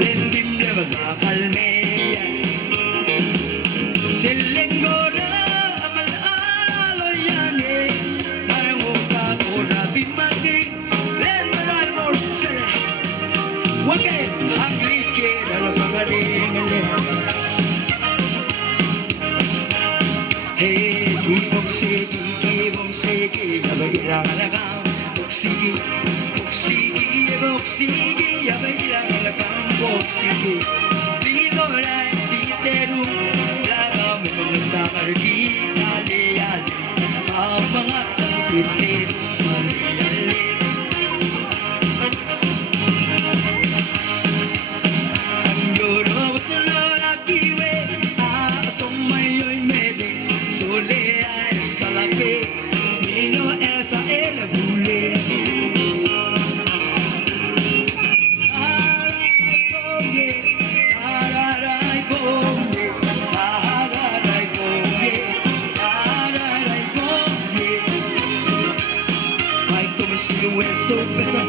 Lendim leva kalmeya Selengora amal aloyane Marangoka kora bimati Lenmaral morsele Wake hanglike dalagagaringale Hey, boksigi, yabayiralagam Boksigi, yabayiralagam Boksigi, bidoray, biteru Lagam, mga samargi, ali-ali Ang mga biteru, ali-ali Ang loro, tulolakiwe Atong mayo'y mede Sole ay salapi Nino esa ele bule Aray boge Aray boge Aray boge Aray boge Ay como si hueso pesa